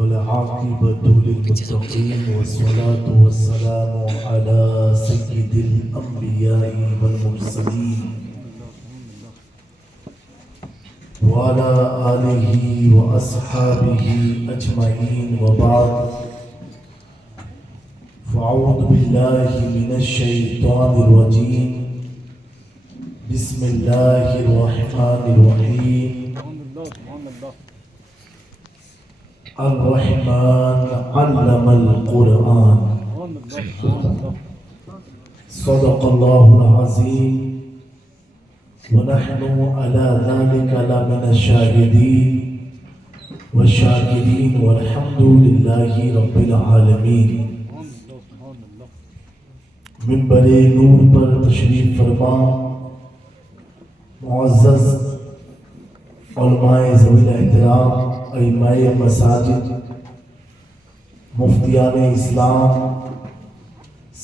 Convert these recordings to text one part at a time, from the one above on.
والعاقبة للمتقين والصلاة والسلام على سيد الأنبياء والمرسلين وعلى آله وأصحابه أجمعين وبعد فأعوذ بالله من الشيطان الرجيم بسم الله الرحمن الرحيم الرحمن علم القرآن صدق الله العظيم ونحن على ذلك لمن الشاهدين والشاكرين والحمد لله رب العالمين. منبر نور پر تشریف فرما معزز علماء ذوی الاحترام، ائمہ مساجد، مفتیان اسلام،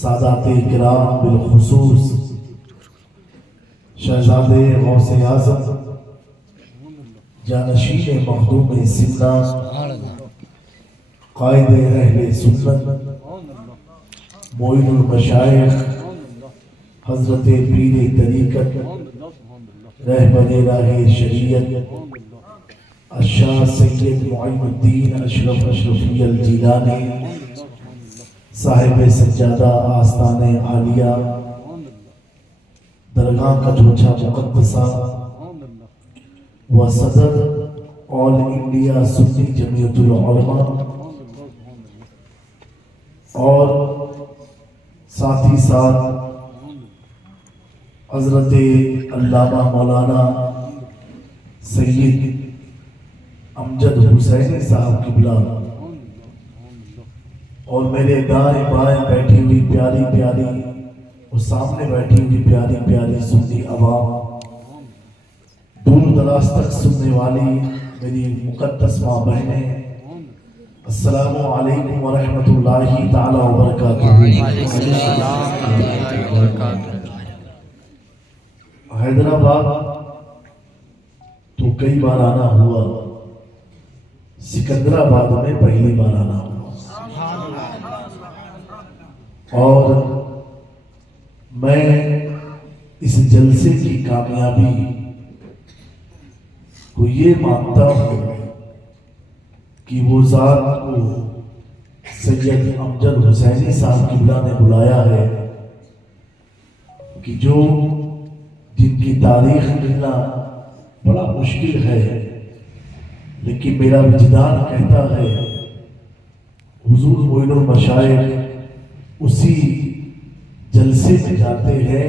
سادات کرام، بالخصوص شہزادے غوث اعظم جانشین مخدوم سمنا، قائد اہل سنت، معین المشائخ حضرت پیر طریقت، رہبر راہ شریعت الشاہ سید معین الدین اشرف اشرفی الجیلانی، صاحب سجادہ آستان عالیہ، درگاہ کچوچا مقدسہ و صدر آل انڈیا سنی جمعیت العلماء، اور ساتھ ہی ساتھ حضرت علامہ مولانا سید امجد حسینی صاحب قبلہ، اور میرے دائیں بائیں بیٹھی ہوئی پیاری پیاری اور سامنے بیٹھی ہوئی پیاری پیاری سنی عوام، دور دراز تک سننے والی میری مقدس ماں بہنیں، السلام علیکم ورحمۃ اللہ تعالی وبرکاتہ۔ حیدرآباد تو کئی بار آنا ہوا، سکندرآباد میں پہلی بار آنا ہوا، اور میں اس جلسے کی کامیابی کو یہ مانتا ہوں کہ وہ ذات کو سید امجد حسینی صاحب قبلہ نے بلایا ہے کہ جن کی تاریخ ملنا بڑا مشکل ہے، لیکن میرا وجدان کہتا ہے حضور معین المشائخ اسی جلسے میں جاتے ہیں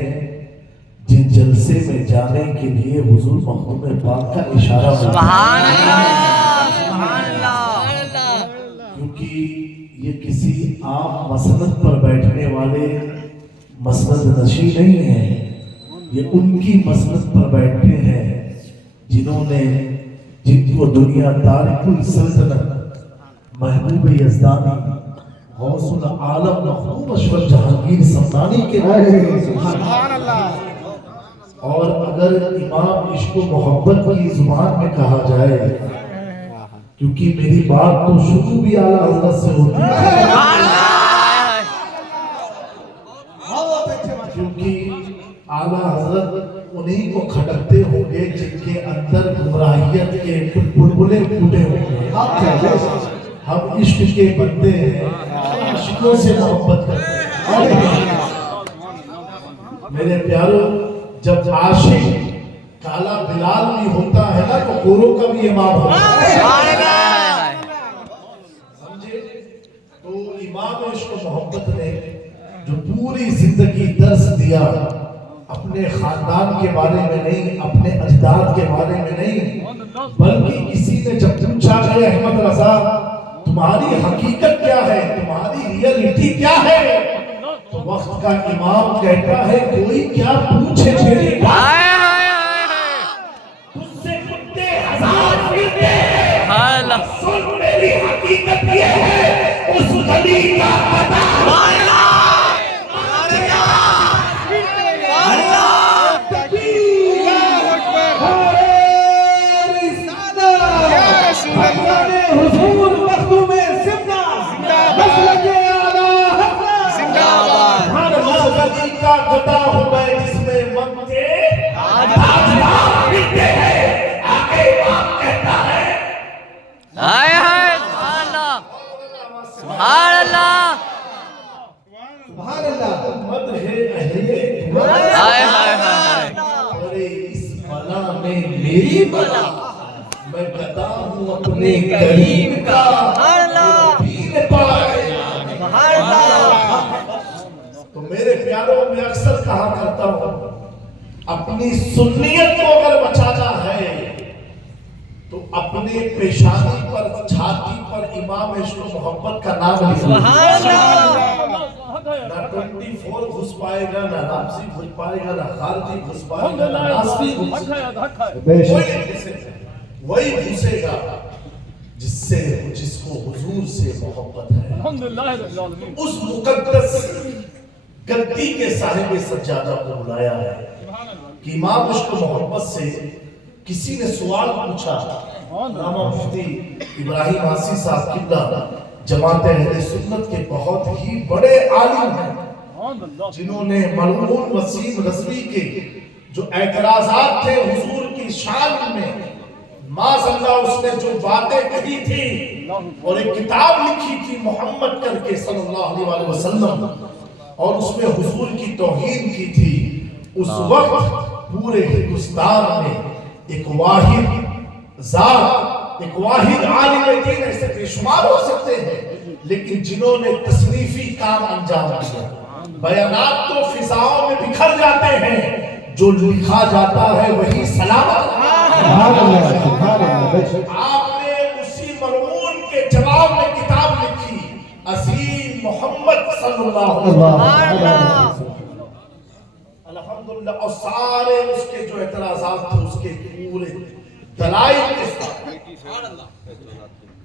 جن جلسے میں جانے کے لیے حضور مخدوم پاک کا اشارہ ہوتا ہے۔ سبحان اللہ، کیونکہ یہ کسی عام مسند پر بیٹھنے والے مسند نشین نہیں ہیں، یہ ان کی مسند پر بیٹھتے ہیں جن کو دنیا تارک السلطنت محبوب یزدانی غوث العالم مخدوم اشرف جہانگیر سمنانی کے سبحان اللہ۔ اور اگر امام عشق و محبت کی زبان میں کہا جائے، کیونکہ میری بات تو شروع بھی اعلیٰ حضرت سے ہوتی ہے، کیونکہ اعلیٰ حضرت انہیں کو کھٹکتے ہوں گے جن کے اندر گمراہیت کے بلبلے پھوٹے ہوں گے۔ ہم عشق کے بندے ہیں، عشقوں سے محبت کرتے ہیں۔ میرے پیاروں، جب عاشق کالا بلال بھی ہوتا ہے نا تو گوروں کا بھی امام ہوتا ہے، سمجھے؟ تو امام عشق و محبت نے جو پوری زندگی درس دیا، اپنے خاندان کے بارے میں نہیں، اپنے اجداد کے بارے میں نہیں، بلکہ کسی نے جب پوچھا کہ احمد رضا تمہاری حقیقت کیا ہے، تمہاری ریئلٹی کیا ہے، تو وقت کا امام کہتا ہے کوئی کیا پوچھے تیری بات، تجھ سے کتے ہزار پھرتے ہیں، سن میری حقیقت یہ ہے اس گلی کا پتہ۔ حضور مخدوم میری بلا میں گدا ہوں اپنے کریم کا پیر پائے تو میرے پیاروں میں اکثر کہا کرتا ہوں اپنی سنیت کو اگر بچانا ہے تو اپنے پیشانی پر چھاتی پر امام عشق و محبت کا نام لکھو نہ 24 گھس پائے گا نہ رامسی گھس پائے گا نہ خارجی گھس پائے گا نہ ناسبی گھس پائے گا وہی گھسے گا جس کو حضور سے محبت ہے اس مقدس گدی کے صاحب سجادہ کو بلایا ہے کہ امام عشق و محبت سے کسی نے سوال پوچھا علامہ مفتی ابراہیم آسی صاحب قبلہ جماعت اہل سنت کے بہت ہی بڑے عالم ہیں جنہوں نے مرحوم وسیم رضوی کے جو اعتراضات تھے حضور کی شان میں ماذ اللہ اس نے جو باتیں کہی تھی اور ایک کتاب لکھی تھی محمد کر کے صلی اللہ علیہ وسلم اور اس میں حضور کی توہین کی تھی اس وقت پورے ہندوستان میں ایک واحد ذات ایک واحد عالم دین ایسے بے شمار ہو سکتے ہیں لیکن جنہوں نے تصنیفی کام انجام دیا بیانات تو فضاؤں میں بکھر جاتے ہیں جو لکھا جاتا ہے وہی سلامت آپ نے اسی مرمون کے جواب میں کتاب لکھی عظیم محمد صلی اللہ علیہ وسلم الحمدللہ اور سارے اس کے جو اعتراضات تھے اس کے پورے دلائل کے ساتھ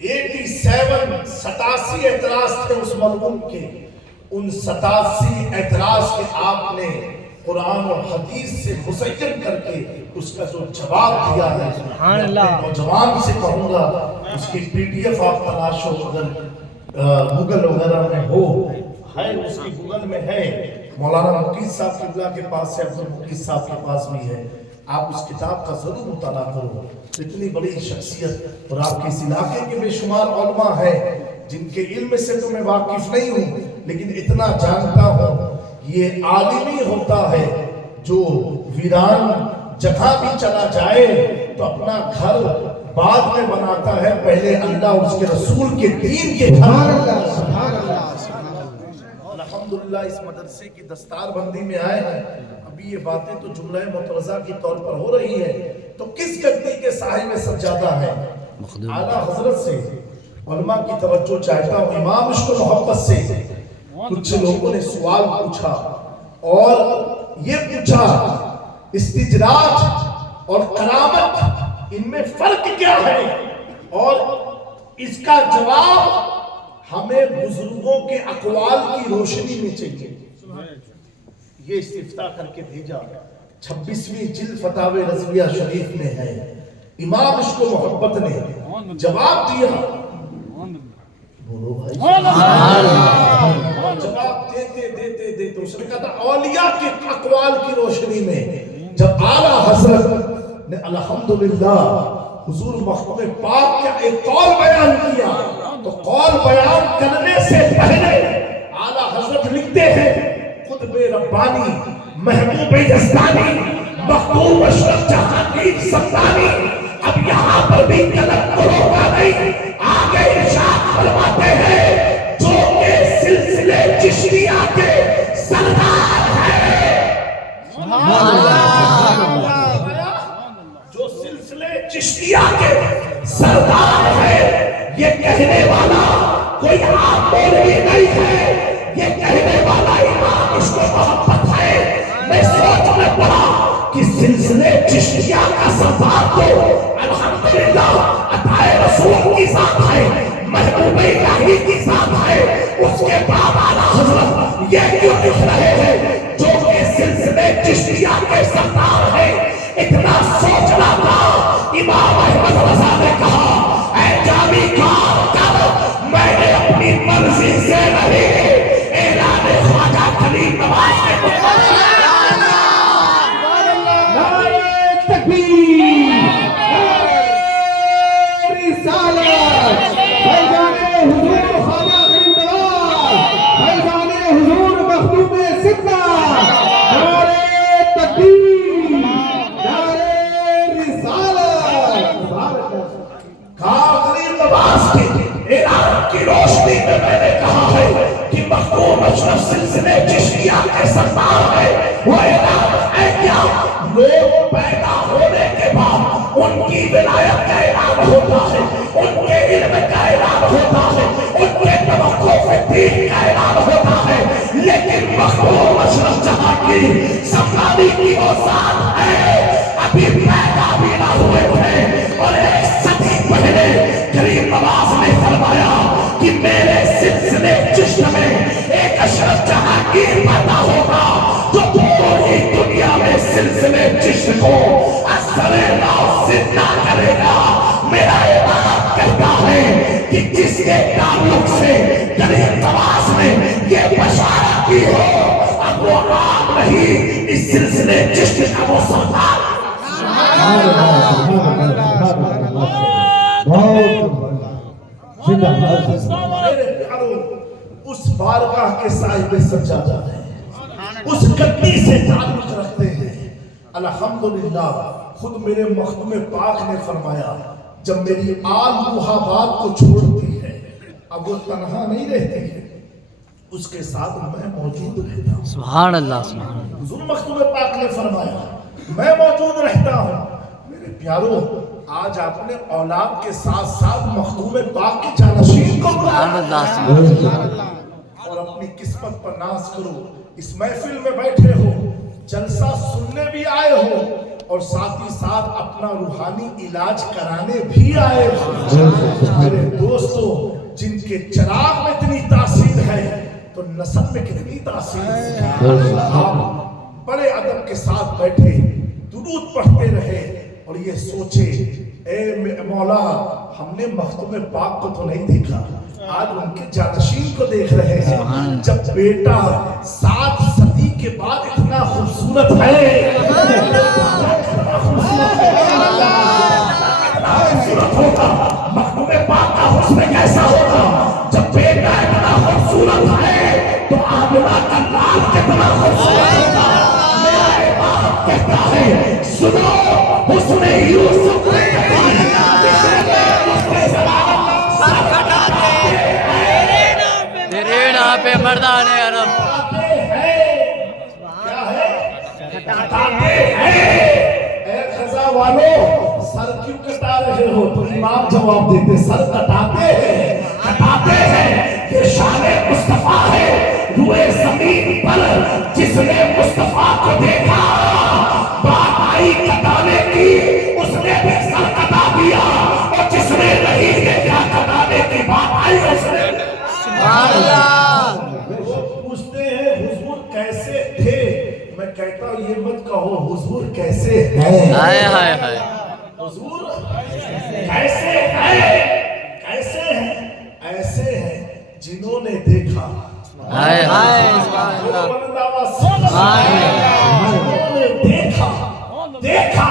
87 اعتراض تھے اس مرحوم کے ان 87 اعتراض کے آپ نے قرآن اور حدیث سے مزین کر کے اس کا جو جواب دیا ہے میں نوجوان سے کہوں گا اس کی پی ڈی ایف آپ تلاش ہو اگر گوگل وغیرہ میں ہو ہے اس کی گوگل میں ہے مولانا مقید صاحب قبلہ کے پاس ہے عبد المقید صاحب کے پاس بھی ہے آپ اس کتاب کا ضرور مطالعہ کرو اتنی بڑی شخصیت اور آپ کے اس علاقے کے بے شمار علماء ہیں جن کے علم سے تو میں واقف نہیں ہوں لیکن اتنا جانتا ہوں یہ عالمی ہوتا ہے جو ویران جگہ بھی چلا جائے تو اپنا گھر بعد میں بناتا ہے پہلے اللہ اور اس کے رسول کے دین کے الحمدللہ اس مدرسے کی دستار بندی میں آئے ہیں ابھی یہ باتیں تو جملہ مترضہ کی طور پر ہو رہی ہے تو کس گدی کے صاحب سجادہ ہے اعلیٰ حضرت سے علماء کی توجہ چاہتا ہوں امام عشق و محبت سے کچھ لوگوں نے سوال پوچھا اور یہ پوچھا استجراج اور کرامت ان میں فرق کیا ہے اور اس کا جواب ہمیں بزرگوں کے اقوال کی روشنی میں چاہیے یہ استفتاء کر کے بھیجا 26ویں جلد فتاوی رضویہ شریف میں ہے امام عشق و محبت نے جواب دیا بولو بھائی جواب دیتے اس نے کہا تھا اولیاء کے اقوال کی روشنی میں جب اعلیٰ حضرت نے الحمدللہ حضور مخدوم پاک کا ایک قول بیان کیا تو قول بیان کرنے سے پہلے اعلیٰ حضرت لکھتے ہیں قطب ربانی محبوب یزدانی مخدوم اشرف جہانگیر سمدانی اب یہاں پر بھی غلط ہوگا نہیں آگے ارشاد فرماتے ہیں جو کہ سلسلے چشتیہ کے سردار ہے جو سلسلے چشتیہ کے سردار ہے یہ کہنے والا کوئی عام مولوی نہیں ہے یہ کہنے والا امام عشق و محبت ہے میں سوچ میں پڑا کہ سلسلے چشتیہ کا سردار تو الحمدللہ عطائے رسول کی ذات ہے محبوب الہی کی ذات ہے اس کے بعد اعلیٰ حضرت یہ کیوں لکھ رہے ہیں جو کہ سلسلے چشتیہ کے سردار ہے اتنا سوچنا تھا امام احمد رضا نے کہا اے جامی کار کر میں نے اپنی مرضی سے نہیں اعلان خواجہ کلیم نواز نے رسالت اعلان کی روشنی میں میں نے کہا ہے کہ مخدوم اشرف سلسلے چشتیہ کے سردار ہے، وہ اعلان ہے کیا؟ لوگ پیدا ہونے کے بعد ان کی ولایت کا اعلان ہوتا ہے، ان کے علم کا اعلان ہوتا ہے، ان کے توقع فی الدین کا اعلان ہوتا ہے، لیکن مخدوم اشرف جہاں کی سمانی کی وہ ذات ہے ابھی پیدا بھی نہ ہوئے تھے، اور ایک صدی پہلے کریم نواز نے فرمایا کہ میرے سلسلے چشت میں ایک اشرف جہانگیر پیدا ہوگا جو پوری دنیا میں سلسلے چشت کو اثر ناو زندہ کرے گا۔ میرا ایمان کہتا ہے کہ جس کے تعلق سے کریم نواز نے یہ بشارت کی ہو، اب وہ عام نہیں، اس سلسلے چشت کا وہ سردار اس بارگاہ کے صاحب سجادہ ہے، اس گدی سے تعلق رکھتے ہیں۔ الحمدللہ خود میرے مخدوم پاک نے فرمایا جب میری آل محابات کو چھوڑتی ہے اب وہ تنہا نہیں رہتی ہے، اس کے ساتھ میں موجود رہتا ہوں۔ سبحان اللہ، سبحان اللہ۔ حضور مخدوم پاک نے فرمایا میں موجود رہتا ہوں۔ میرے پیارو آج آپ نے اولاد کے ساتھ ساتھ مخدوم پاک کی جانشین کو بلایا اور اپنی قسمت پر ناز کرو، اس محفل میں بیٹھے ہو، جلسہ سننے بھی آئے ہو اور ساتھ ہی ساتھ اپنا روحانی علاج کرانے بھی آئے ہو۔ میرے دوستو جن کے چراغ میں اتنی تاثیر ہے تو نسب میں کتنی تاثیر ہے۔ آپ بڑے ادب کے ساتھ بیٹھے درود پڑھتے رہے اور یہ سوچے اے مولا ہم نے مخدوم پاک کو تو نہیں دیکھا، آج ان کے جانشین کو دیکھ رہے ہیں۔ جب بیٹا 7 صدی کے بعد اتنا خوبصورت ہے، مخدوم پاک کا حسن کیسا ہوگا؟ جب بیٹا اتنا خوبصورت ہے تو آمنہ کا لال کتنا خوبصورت ہوگا۔ میرا امام کہتا ہے سنو حسن یوسف تیرے نام پہ مردان عرب کیا ہے؟ کٹاتے ہیں۔ اے خزا والو سر کیوں کٹا رہے ہو؟ تو امام جواب دیتے سر کٹاتے ہیں، کٹاتے ہیں، یہ شان مصطفیٰ ہے۔ روئے زمین پر جس نے مصطفیٰ کو دیکھا بات آئی کٹانے کی، اس نے بھی سر کٹا دیا، اور جس نے نہیں دیکھا کٹانے کی بات آئی اس نے پوچھتے ہیں حضور کیسے تھے؟ میں کہتا ہوں یہ مت کہو حضور کیسے ہیں، ہائے ہائے ہائے، حضور کیسے ہیں؟ کیسے ہیں؟ ایسے ہیں جنہوں نے دیکھا، ہائے ہائے، سبحان اللہ، جنہوں نے دیکھا، دیکھا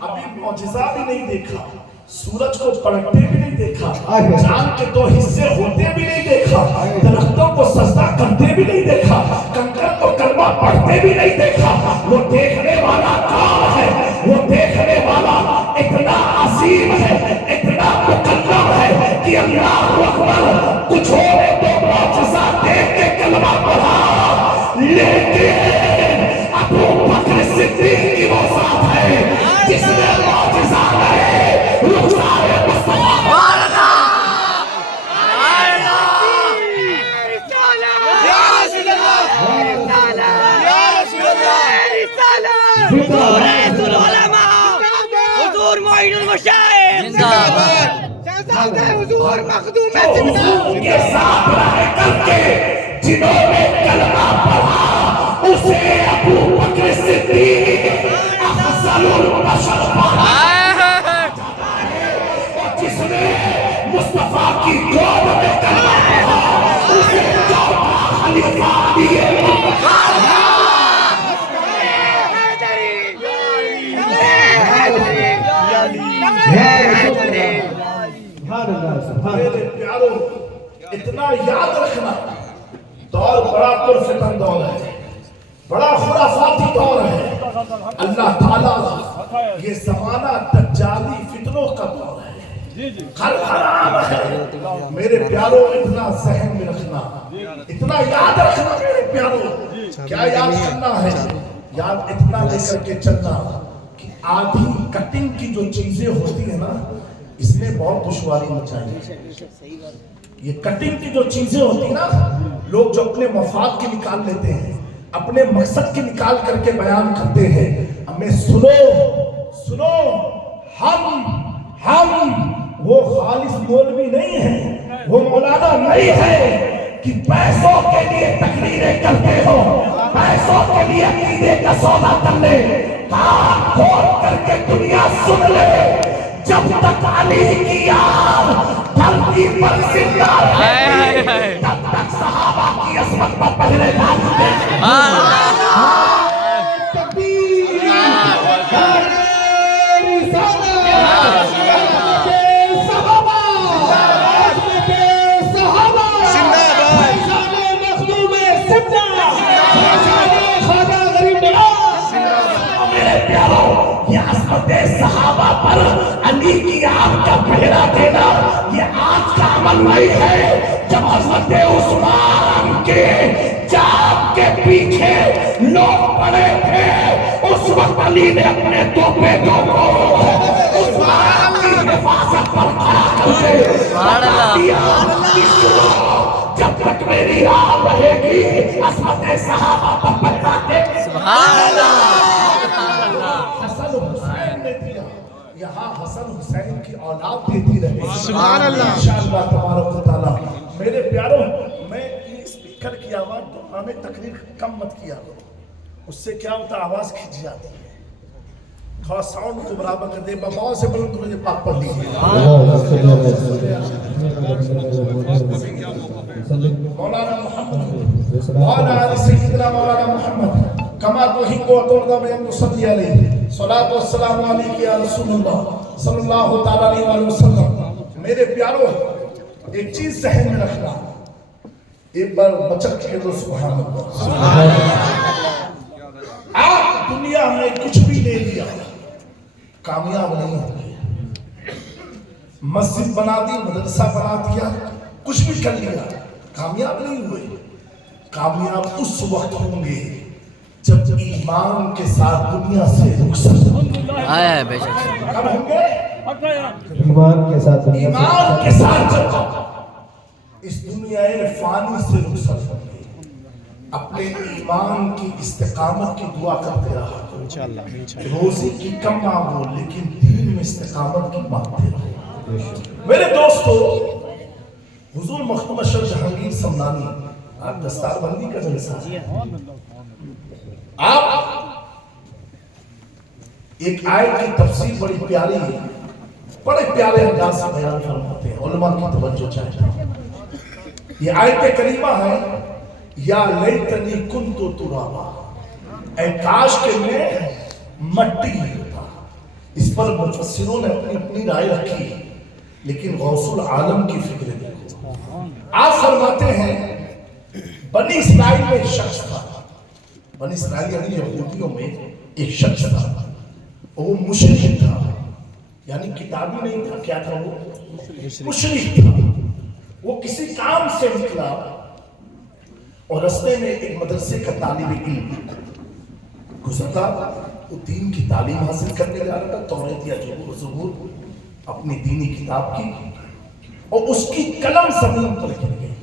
ابھی معجزہ بھی نہیں دیکھا، سورج کو پلٹتے بھی نہیں دیکھا، چاند کے 2 حصے ہوتے بھی نہیں دیکھا، درختوں کو سجدہ کرتے بھی نہیں دیکھا، کنکر کو کلمہ پڑھتے بھی نہیں دیکھا۔ وہ دیکھنے والا کون ہے؟ وہ دیکھنے والا اتنا عظیم ہے، اتنا مکرم ہے کہ اللہ اکبر کچھ ہونے تو معجزہ دیکھ کے کلمہ پڑھا، لیکن ابو بکر صدیق کی وہ ذات ہے جس نے معجزہ نہیں رخسار مصطفیٰ حضور معین المشاہد حضور مخدوم کے ساتھ رہ کر کے جنہوں نے کلمہ پڑھا اسے ابو بکر صدیق افضل البشر جس نے مصطفیٰ کی گود میں کلمہ پڑھا اسے چوتھا خلیفہ دیے۔ میرے پیارو اتنا یاد رکھنا دور بڑا پرفتن دور ہے، بڑا خرافاتی دور ہے۔ اللہ تعالیٰ یہ زمانہ دجالی فتنوں کا دور ہے، خراب ہے میرے پیاروں، اتنا ذہن میں رکھنا، اتنا یاد رکھنا میرے پیاروں. کیا یاد کرنا ہے؟ یاد اتنا لے کر کے چلنا کہ آدھی کٹنگ کی جو چیزیں ہوتی ہیں نا، اس نے بہت دشواری مچائی. یہ کٹنگ کی جو چیزیں ہوتی ہیں نا، لوگ جو اپنے مفاد کے نکال لیتے ہیں، اپنے مقصد کے نکال کر کے بیان کرتے ہیں. ہمیں سنو، ہم وہ خالص مولوی نہیں ہیں، وہ مولانا نہیں ہے کہ پیسوں کے لیے تقریریں کرتے ہو، پیسوں کے لیے عقیدے کا سودا کر لے. کان کھول کر کے دنیا سن لے، جب تک علی کی یاد دھرتی پر زندہ ہے، تب تک صحابہ کی عظمت پر پہلے نازلے. صحابہ پر علی کی آگ کا پہرا دینا یہ آج کا عمل نہیں ہے. جب حضرت عثمان کے جاب کے پیچھے لوگ پڑے تھے، اس وقت علی نے اپنے دو بیٹوں کو عثمان کی حفاظت پر کھڑا کر دیا. جب تک میری آگ رہے گی عصمت صحابہ پر پہرا دے. سبحان اللہ. یہاں حسن حسین کی اولاد دیتی رہے. سبحان اللہ. انشاءاللہ تبارک و تعالی. میرے پیاروں، میں یہ اسپیکر کی آواز تو ہمیں تقریر کم مت کیا کرو، اس سے کیا ہوتا ہے آواز کھنچ جاتی ہے. تھوڑا ساؤنڈ کو برابر کر دے. بابا سے بلند مجھے پاک پڑھ لیجیے. مولانا محمد وعلى آل سيدنا مولانا محمد كما تحب وترضى بأن تصلي عليه. صلاة والسلام عليك يا رسول الله صلی اللہ تعالی علیہ وسلم. میرے پیاروں، ایک چیز ذہن میں رکھنا، ایک بار بچت کے دو سبحان اللہ. آپ دنیا میں کچھ بھی لے لیا کامیاب نہیں ہوگی. مسجد بنا دی، مدرسہ بنا دیا، کچھ بھی کر لیا، کامیاب نہیں ہوئے. کامیاب اس وقت ہوں گے جب ایمان کے ساتھ دنیا سے رخصت ہوں گے. کب ہوں گے؟ ایمان کے ساتھ جب اس دنیا فانی سے رخصت ہوں گے. اپنے ایمان کی استقامت کی دعا کرتے رہا کرو. روزی کی کم مانگو لیکن دین میں استقامت کی مانگتے رہو. میرے دوستو، حضور مختوم اشرف جہانگیر سمنانی، آپ دستار بندی کا جلسہ ہے. آپ ایک آیت کی تفسیر بڑی پیاری ہے، بڑے پیارے انداز سے بیان فرماتے ہیں. علماء کی توجہ چاہیے. یہ آیت کریمہ ہے، یا لیتنی کنت ترابا، اے کاش کہ میں مٹی ہوتا. اس پر مفسروں نے اپنی اپنی رائے رکھی، لیکن غوث العالم کی فکر دیکھو. آپ فرماتے ہیں بنی اسرائیل میں ایک شخص تھا. بنی اسرائیل یعنی یہودیوں میں ایک شخص تھا، وہ مشرک تھا، یعنی کتابی نہیں تھا. کیا تھا وہ؟ مشرک تھا. وہ کسی کام سے نکلا اور رستے میں ایک مدرسے کا طالب علم گزرتا. وہ دین کی تعلیم حاصل کرنے جا رہا تھا، توریت یا زبور اپنی دینی کتاب کی، اور اس کی قلم زمین پر گر گئی.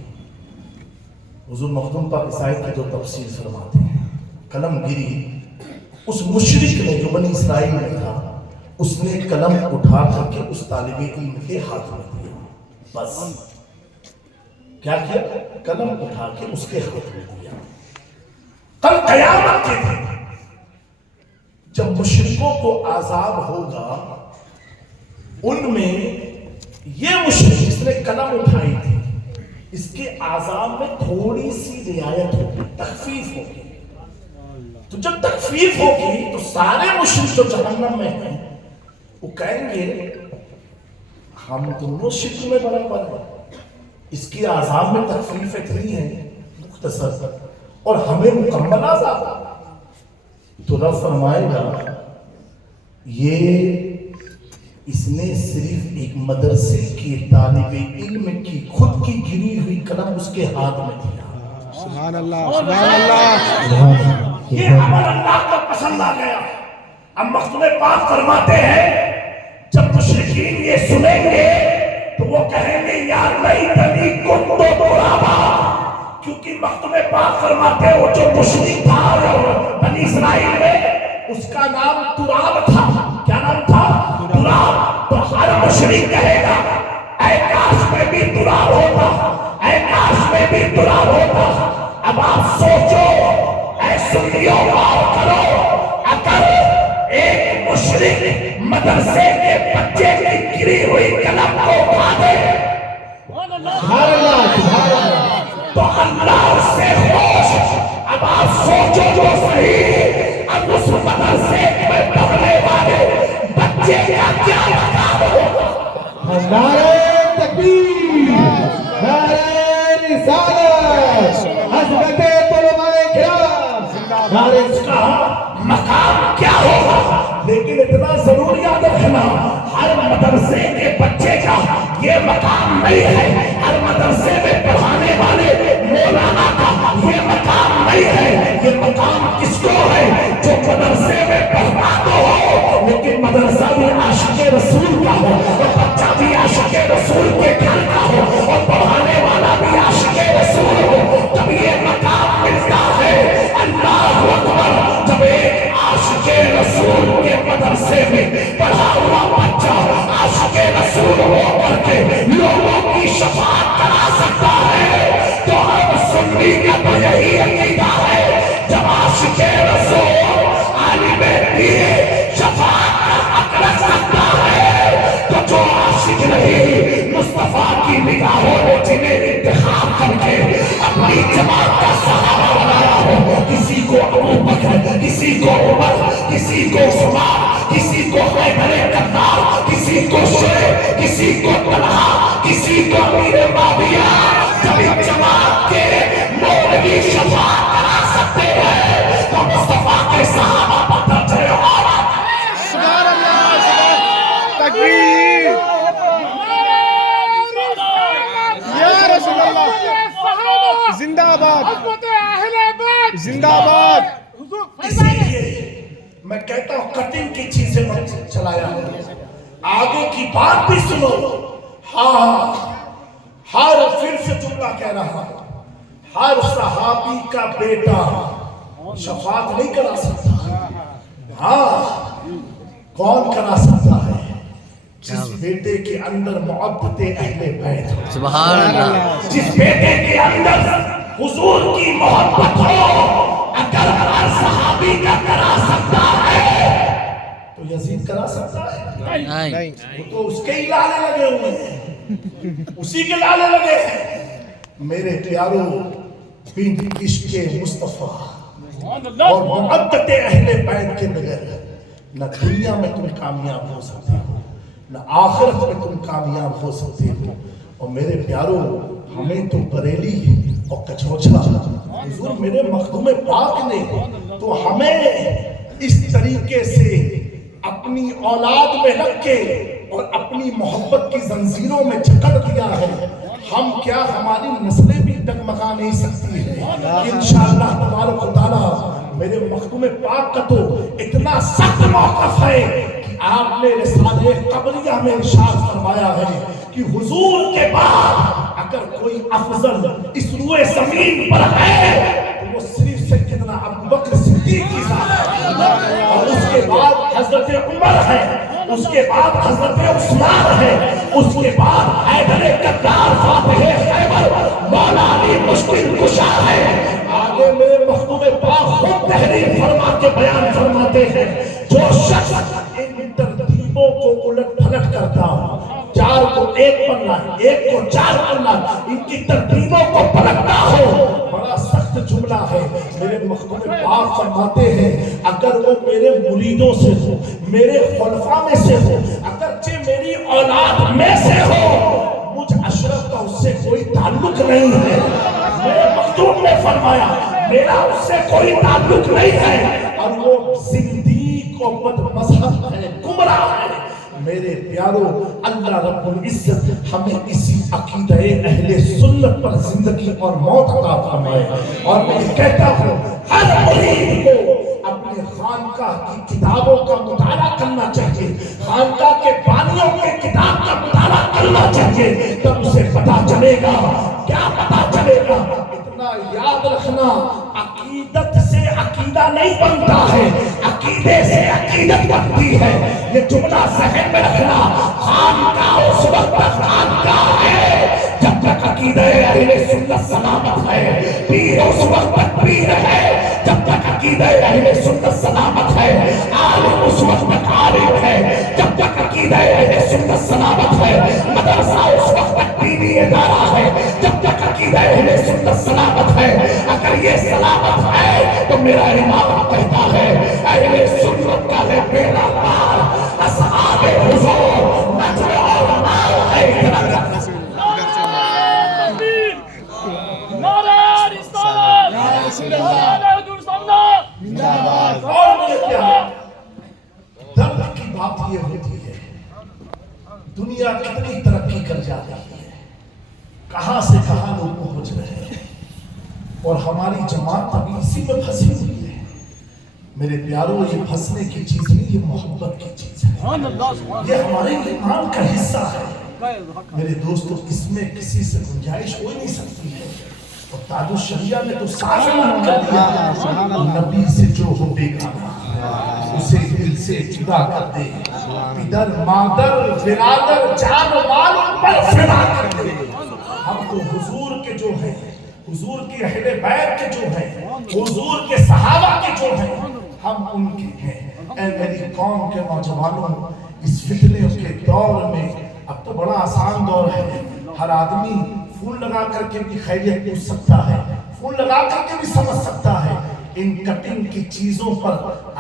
حضور مخدوم پاک عیسائی کی جو تفسیر فرماتے ہیں، قلم گری. اس مشرک نے جو بنی اسرائیل میں تھا، اس نے قلم اٹھا کر کے اس طالب علم کے ہاتھ میں دیا. بس کیا کیا؟ قلم اٹھا کے اس کے ہاتھ میں دیا. کل قیامت کے دن جب مشرکوں کو عذاب ہوگا، ان میں یہ مشرک جس نے قلم اٹھائی تھی، اس کے عذاب میں تھوڑی سی رعایت ہوگی، تخفیف ہوگی. تو جب تخفیف ہوگی تو سارے مشرک جو جہنم میں ہیں وہ کہیں گے ہم دونوں شرک میں برابر ہیں، اس کی عذاب میں تخفیف اتنی ہے مختصر، اور ہمیں مکمل عذاب. تو رب فرمائے گا یہ اس نے صرف ایک مدرسے کے طالب علم کی خود کی گری ہوئی قلم اس کے ہاتھ میں دیا. سبحان اللہ سبحان اللہ. یہ عمل اللہ کو پسند آ گیا. اب مختوم پاک فرماتے ہیں جب مشرکین یہ سنیں گے تو وہ کہیں گے یا لیتنی کنت ترابا. کیونکہ مختوم پاک فرماتے ہیں وہ جو مشرک تھا بنی اسرائیل میں اس کا نام تراب تھا. کیا نام تھا؟ تراب. تو ہر مشرک کہے گا اے کاش میں بھی تراب ہوتا, اے کاش میں بھی تراب ہوتا. اب آپ سوچو اے سنیو غور کرو, اگر ایک مشرک مدرسے کے بچے کی گری ہوئی قلم کو اٹھا دے تو اللہ اس سے خوش. اب آپ سوچو جو صحیح اب اس مدرسے میں پڑھنے والے بچے کا کیا مقام ہوگا؟ نعرہ تکبیر, نعرہ رسالت, حضرت علماء کرام, نعرہ اس کا مقام کیا ہوگا؟ لیکن اتنا ضرور یاد رکھنا ہر مدرسے کے بچے کا یہ مقام نہیں ہے. ہر مدرسے میں پڑھانے والے مولانا کا یہ مقام نہیں ہے. یہ مقام کس کو ہے؟ جو مدرسے میں پڑھا تو ہو لیکن مدرسہ بھی عاشق رسول کا ہو اور بچہ بھی عاشق رسول کے گھر کا ہو اور پڑھانے والا بھی عاشق رسول ہو. جب یہ مقام ملتا ہے اللہ اکبر. جب ایک عاشق رسول کے مدرسے میں پڑھا ہوا بچہ عاشق رسول ہو کر کے لوگوں کی شفاعت کرا سکتا ہے تو ہم سنی کا تو یہی عقیدہ ہے. جب عاشق رسول عالم دین شفاعت کا حق رکھ سکتا ہے تو جو عاشق نہیں مصطفیٰ کی نگاہوں نے جنہیں انتخاب کر کے اپنی جماعت کا سہارا بنایا ہو, کسی کو ابو بکر, کسی کو عمر, کسی کو عثمان, کسی کو حیدر کرار, کسی کو شعیب, کسی کو طلحہ, کسی کو امیر معاویہ, جب جماعت کے مولوی شفاعت کرا سکتے ہیں تو مصطفیٰ کے صحابہ پر درجہ اعلیٰ. سبحان اللہ, تکبیر یا رسول اللہ, زندہ آباد زندہ آباد. اسی لیے میں کہتا ہوں کٹنگ کی چیزیں مت چلایا آگے کی بات بھی سنو. ہاں ہر پھر سے جملہ کہہ رہا ہوں, ہر صحابی کا بیٹا شفاعت نہیں کرا سکتا. ہاں کون کرا سکتا ہے؟ جس بیٹے کے اندر محبت اہل بیت ہو, سبحان اللہ. جس بیٹے کے اندر حضور کی محبت ہو. اگر ہر صحابی کا کرا سکتا ہے تو یزید کرا سکتا ہے؟ نہیں. وہ تو اس کے ہی لالے لگے ہوئے ہیں, اسی کے لالے لگے ہیں. میرے پیاروں بنت عشق مصطفیٰ اور محبت اہل بیت کے بغیر نہ دنیا میں تم کامیاب ہو سکتے ہو نہ آخرت میں تم کامیاب ہو سکتے ہو. اور میرے پیاروں ہمیں تو بریلی اور کچھوچھا حضور میرے مخدوم پاک نے تو ہمیں اس طریقے سے اپنی اولاد میں رکھ کے اور اپنی محبت کی زنجیروں میں جکڑ دیا ہے. ہم کیا ہماری نسلیں بھی ڈگمگا نہیں سکتی ہیں انشاءاللہ تبارک و تعالی. میرے مخدوم پاک کا تو اتنا سخت موقف ہے کہ آپ نے رسالہ قبریہ میں ارشاد فرمایا ہے کہ حضور کے بعد اگر کوئی افضل اس روئے زمین پر ہے تو وہ صرف سیدنا ابو بکر صدیق کی ذات ہے, اور اس کے بعد حضرت عمر ہے, اس کے بعد حضرت عثمان ہے, اس کے بعد حیدر کرار فاتح خیبر مولا علی مشکل کشا ہے. آگے میرے مخدوم پاک خود تحریر فرما کے بیان فرماتے ہیں جو شخص ان ترتیبوں کو الٹ پھلٹ کرتا چار کو ایک پڑھنا ہے, ایک کو چار پڑھنا, ان کی ترتیبوں کو پلٹنا ہو, بڑا سخت جملہ ہے. میرے مخدوم پاک فرماتے ہیں اگر وہ میرے مریدوں سے ہو, میرے خلفاء میں سے ہو, اگرچہ میری اولاد میں سے ہو, مجھ اشرف کا اس سے کوئی تعلق نہیں ہے. میرے مخدوم نے فرمایا میرا اس سے کوئی تعلق نہیں ہے, اور وہ زندیق و بد مذہب ہے, گمراہ ہے. میرے پیارو اللہ رب العزت ہمیں اسی عقیدہ اہل سنت پر زندگی اور موت عطا فرمائے. اور میں کہتا ہوں ہر مرید کو اپنے خانقاہ کی کتابوں کا مطالعہ کرنا چاہیے, خانقاہ کے بانیوں کے کتاب کا مطالعہ کرنا چاہیے, تب اسے پتا چلے گا. کیا پتا چلے گا؟ اتنا یاد رکھنا, عقیدت سے عقیدہ نہیں بنتا ہے, عقیدے سے عقیدت بنتی ہے. یہ جملہ ذہن میں رکھنا. خانقاہ اس وقت خانقاہ ہے جب تک عقیدہ اہل سنت سلامت ہے, پیر اس وقت تک پیر ہے جب تک عقیدہ اہل سنت سلامت ہے, عالم اس وقت تک عالم ہے جب تک عقیدہ اہل سنت سلامت ہے, مدرسہ اس وقت تک دینی ادارہ ہے جب تک عقیدہ اہل سنت سلامت ہے. اگر یہ سلامت ہے تو میرا امام کہتا ہے اہل سنت کا ہے بیڑا پار, اصحاب حضور نجر اور مال ہے. اور مجھے کیا درد کی بات یہ ہوتی ہے, دنیا کتنی ترقی کر جا رہی ہے, کہاں سے کہاں لوگ پہنچ رہے ہیں, اور ہماری جماعت ابھی اسی میں پھنسی ہوئی ہے. میرے پیاروں, یہ پھنسنے کی چیز نہیں, یہ محبت کی چیز ہے, یہ ہمارے ایمان کا حصہ ہے. میرے دوستو, اس میں کسی سے گنجائش ہو نہیں سکتی ہے. اور تاج الشریعہ نے تو صاف اعلان کر دیا, نبی سے جو ہو بیگانہ اسے دل سے جدا کر دے, پدر مادر برادر جان مال پر فدا کر دے. ہم تو حضور کے جو ہیں, حضور کی اہل بیت کے جو ہیں, حضور کے صحابہ کے جو ہیں, ہم ان کے ہیں. اے میری قوم کے نوجوانوں, اس فتنے کے دور میں اب تو بڑا آسان دور ہے, ہر آدمی پھول لگا کر کے بھی خیریت پوچھ سکتا ہے, پھول لگا کر کے بھی سمجھ سکتا ہے. ان کٹنگ کی چیزوں پر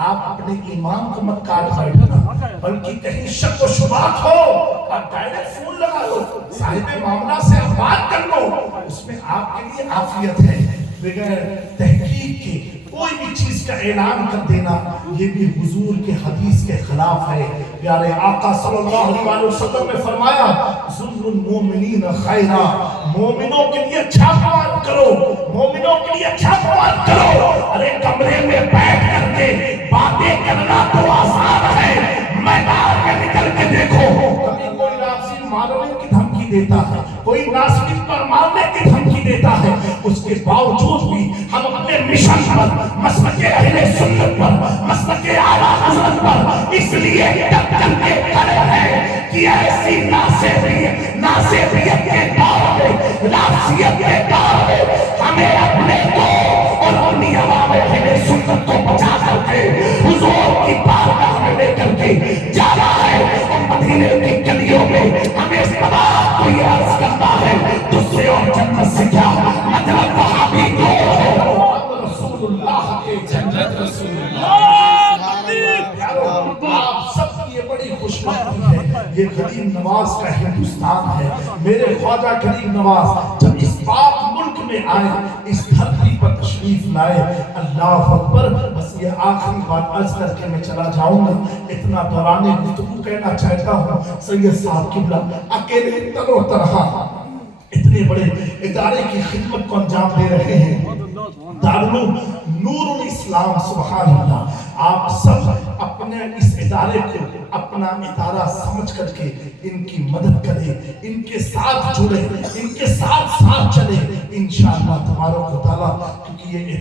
آپ اپنے ایمان کو مت کاٹ بیٹھنا, بلکہ کہیں شک و شبہات ہو آپ ڈائریکٹ پھول لگا لو, صاحب معاملہ سے آپ بات کر لو, اس میں آپ کے لیے عافیت ہے. بغیر تحقیق کے کوئی بھی چیز کا اعلان کر دینا یہ بھی حضور کے حدیث کے خلاف ہے. پیارے آقا صلی اللہ علیہ وسلم نے فرمایا ظلم المومنین خیرا, مومنوں کے لیے اچھا کام کرو, مومنوں کے لیے اچھا کام کرو. ارے کمرے میں بیٹھ کر کے باتیں کرنا تو آسان ہے, میدان میں نکل کے دیکھو. کبھی کوئی ناصر مارنے کی دھمکی دیتا ہے, کوئی ناصر پر مارنے کی دھمکی دیتا ہے, اس کے باوجود بھی ہم اپنے مشن پر, مسلک اہل سنت پر, مسلک اعلیٰ حضرت پر اس لیے ڈٹ کر کے کھڑے ہیں کہ ایسی ناصریت کے دور میں, ناصریت کے دور میں ہمیں اپنے کو اور اپنی عوام اہل سنت کو بچا کر کے حضور کی بارگاہ میں لے کر کے جانا ہے. اور مدینے کی گلیوں میں ہمیں اس بات کو یہ عرض کرتا ہے, تجھ سے اور جنت سے کیا مطلب, وہابی کو رسول اللہ کے جنت رسول اللہ. آپ سب کی یہ بڑی خوشبختی ہے, یہ غریب نواز کا ہندوستان ہے. میرے خواجہ غریب نواز جب اس پاک ملک میں آئے, اس دھرتی پر تشریف لائے, اللہ اکبر. بس یہ آخری بات عرض کر کے میں چلا جاؤں گا. اتنا دوران گفتگو کہنا چاہتا ہوں, سید صاحب قبلہ اکیلے تنو تنہا اتنے بڑے ادارے کی خدمت کو انجام دے رہے ہیں, دارالعلوم نور الاسلام. سبحان اللہ. آپ سب اپنے اس ادارے کو اپنا ادارہ سمجھ کر کے ان کی مدد کریں, ان کے ساتھ جڑے, ان کے ساتھ چلے انشاءاللہ تبارک و تعالیٰ. کیونکہ یہ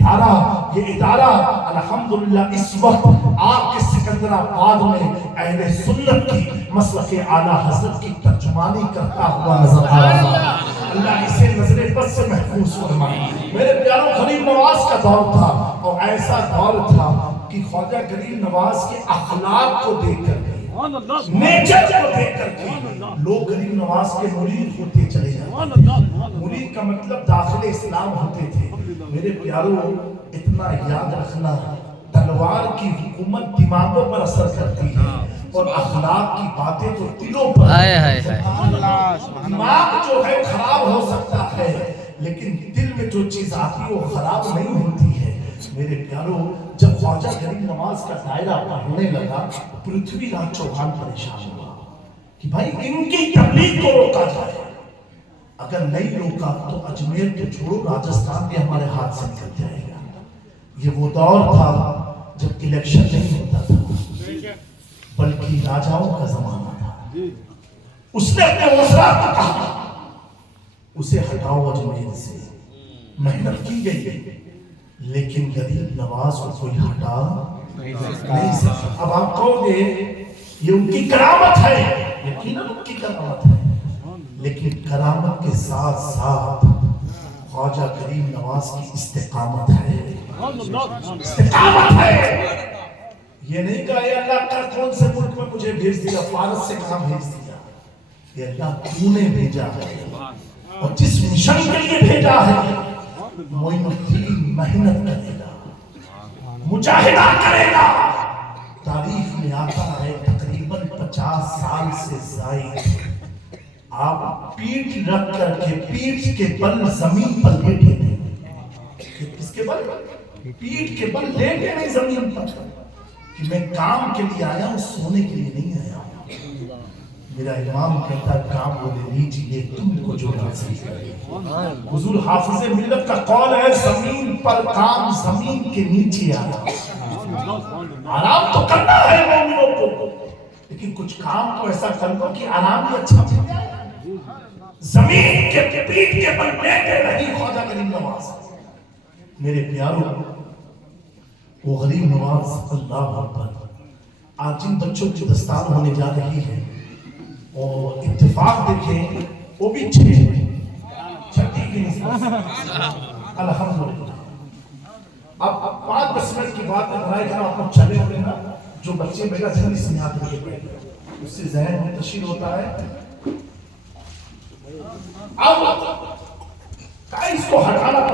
ادارہ الحمدللہ اس وقت آپ کے سکندرآباد میں اہل سنت کی مسلک اعلیٰ حضرت کی ترجمانی کرتا ہوا نظر آ رہا ہے. اللہ اسے نظر بد سے محفوظ فرمائے. میرے پیاروں, غریب نواز کا دور تھا, اور ایسا دور تھا کہ خواجہ غریب نواز کے اخلاق کو دیکھ کر کے, نیچر کو دیکھ کر کے لوگ غریب نواز کے مرید ہوتے چلے جاتے تھے. مرید کا مطلب داخل اسلام ہوتے تھے. میرے پیاروں, اتنا یاد رکھنا, تلوار کی حکومت دماغوں پر اثر کرتی ہے, اور اخلاق کی باتیں تو دلوں پر. دماغ جو ہے خراب ہو سکتا ہے, لیکن دل میں جو چیز آتی ہے وہ خراب نہیں ہوتی ہے. میرے پیاروں, جب خواجہ غریب نواز کا دائرہ بڑھنے لگا, پرتھوی راج چوہان پریشان ہوا. کہ بھائی ان کی تبلیغ کو روکا جائے. اگر نہیں روکا تو اجمیر تو چھوڑو راجستھان بھی ہمارے ہاتھ سے نکل جائے گا. یہ وہ دور تھا جب الیکشن نہیں ہوتا تھا بلکہ راجاؤں کا زمانہ تھا. اس نے اپنے وزراء کو کہا اسے ہٹاؤ اجمیر سے. محنت کی گئی لیکن غریب نواز کو کوئی ہٹا نہیں سکتا. اب آپ کہو گے یہ ان کی کرامت ہے. یقیناً ان کی کرامت ہے لیکن کرامت کے ساتھ ساتھ خواجہ کریم نواز کی استقامت ہے. استقامت ہے. یہ نہیں کہا اے اللہ کا کون سے ملک میں مجھے بھیج دیا, فارس سے کہاں بھیج دیا. یہ اللہ تو نے بھیجا ہے اور جس مشن کے لیے بھیجا ہے معین الدین محنت کرے گا, مجاہدہ کرے گا. تاریخ میں آتا ہے تقریباً 50 سال سے زائد آپ پیٹھ رکھ کر کے پیٹھ کے بل زمین پر لیٹے تھے. کس کے بل؟ پیٹھ کے بل لیٹے نہیں زمین پر کہ میں کام کے لیے آیا ہوں, سونے کے لیے نہیں آیا ہوں. میرا امام کہتا ہے کام بولے لیجیے تم کو جو نصیب ہے. حضور حافظ ملت کا قول ہے زمین پر کام زمین کے نیچے آیا. آرام تو کرنا ہے مومنوں کو لیکن کچھ کام تو ایسا کر دو کہ آرام بھی اچھا مل جائے. زمین کے پیٹ کے بل بیٹھے رہی خواجہ کریم نواز. میرے پیاروں وہ غریب نواز اللہ اکبر. آج جن بچوں کی دستار ہونے جا رہی ہے اور اتفاق دیکھیں وہ بھی 6 چھٹی کی نسبت الحمدللہ. اب 5-10 منٹ کی بات ہے بھائی جان آپ لوگ چلے ہوئے نا جو بچے بیٹا جلدی سے یاد رکھے بیٹھے اس سے ذہن منتشر ہوتا ہے. اب اس کو ہٹانا پڑے